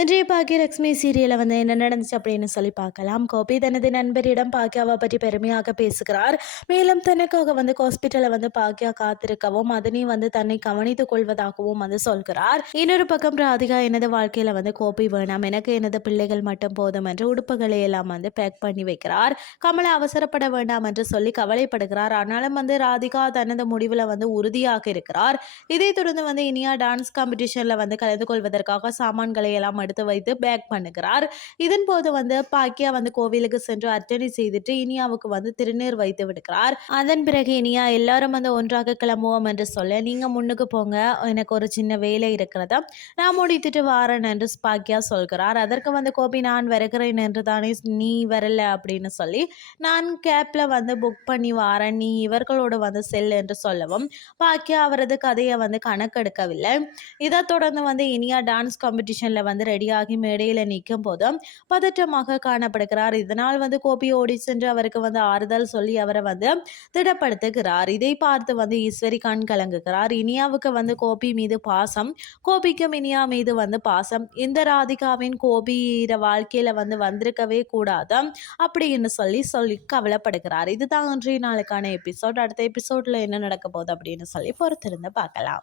இன்றைய பாக்கியலட்சுமி சீரியலில் வந்து என்ன நடந்துச்சு அப்படின்னு சொல்லி பார்க்கலாம். கோபி தனது நண்பரிடம் பாக்கியாவை பற்றி பெருமையாக பேசுகிறார். மேலும் தனக்காக வந்து ஹாஸ்பிட்டலில் வந்து பாக்கியா காத்திருக்கவும் அதனையும் வந்து தன்னை கவனித்துக் கொள்வதாகவும் வந்து சொல்கிறார். இன்னொரு பக்கம் ராதிகா எனது வாழ்க்கையில் வந்து கோபி வேணாம். எனக்கு எனது பிள்ளைகள் மட்டும் போதும் என்று உடுப்புகளை எல்லாம் வந்து பேக் பண்ணி வைக்கிறார். கமலை அவசரப்பட வேண்டாம் என்று சொல்லி கவலைப்படுகிறார். ஆனாலும் வந்து ராதிகா தனது முடிவில் வந்து உறுதியாக இருக்கிறார். இதை தொடர்ந்து வந்து இனியா டான்ஸ் காம்படிஷனில் வந்து கலந்து கொள்வதற்காக சாமான்களை எல்லாம் எடுத்து வைத்து பேக் பண்ணுகிறார். இதன் போது வந்து பாக்கியா வந்து கோவிலுக்கு சென்று அர்ச்சனை செய்துட்டு இனியாவுக்கு வந்து திருநீர் வைத்து விடுகிறார். அதன் பிறகு இனியா எல்லாரும் வந்து ஒன்றாக கிளம்புவோம் என்று சொல்ல நீங்க முன்னுக்கு போங்க. எனக்கு ஒரு சின்ன வேலை இருக்கிறதா. நான் முடித்துட்டு வாரேன் என்று பாக்கியா சொல்கிறார். அதற்கு வந்து கோபி நான் வருகிறேன் என்று தானே நீ வரல அப்படின்னு சொல்லி நான் கேப்ல வந்து புக் பண்ணி வாரேன். நீ இவர்களோடு வந்து செல் என்று சொல்லவும் பாக்கியா அவரது கதையை வந்து கணக்கெடுக்கவில்லை. இதை தொடர்ந்து வந்து இனியா டான்ஸ் காம்படிஷன்ல வந்து ரெடியாகி மேடையில் நிற்கும் போது பதற்றமாக காணப்படுகிறார். இதனால் வந்து கோபி ஓடி சென்று அவருக்கு வந்து ஆறுதல் சொல்லி அவரை வந்து திடப்படுத்துகிறார். இதை பார்த்து வந்து ஈஸ்வரி கண் கலங்குகிறார். இனியாவுக்கு வந்து கோபி மீது பாசம் கோபிக்கும் இனியா மீது வந்து பாசம். இந்த ராதிகாவின் கோபி வாழ்க்கையில வந்து வந்திருக்கவே கூடாது அப்படின்னு சொல்லி சொல்லி கவலைப்படுகிறார். இதுதான் இன்றைய நாளுக்கான எபிசோட் அடுத்த எபிசோட்ல என்ன நடக்க போகுது அப்படின்னு சொல்லி பொறுத்திருந்து பார்க்கலாம்.